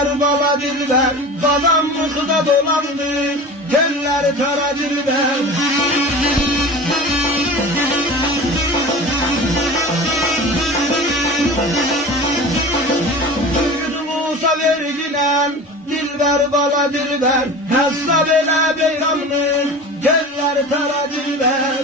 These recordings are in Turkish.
Dilber bala dilber, badamlıkta dolandı, teller kara dilber. Musa vergilen, dilber bala dilber, hesap ele beyramını, teller kara dilber.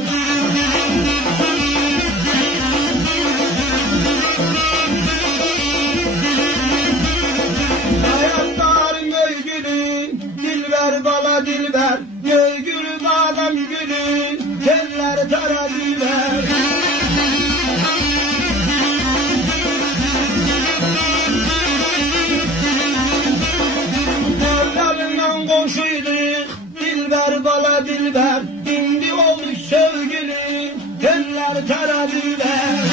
Dilber bala dilber, göy gülü badam gülü, teller tara dilber. Evlerinden komşuyduk, dilber bala dilber, indi olmuş sevgili, teller tara dilber.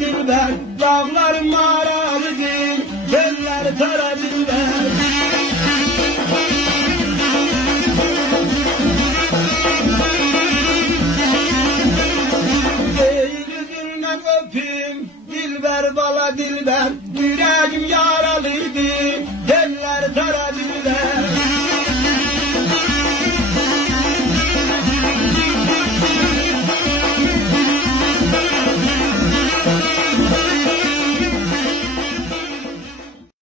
Dilber, dağlar mağaralıdır, teller tara dilber. Eğri dilden öpeyim, dilber bala dilber,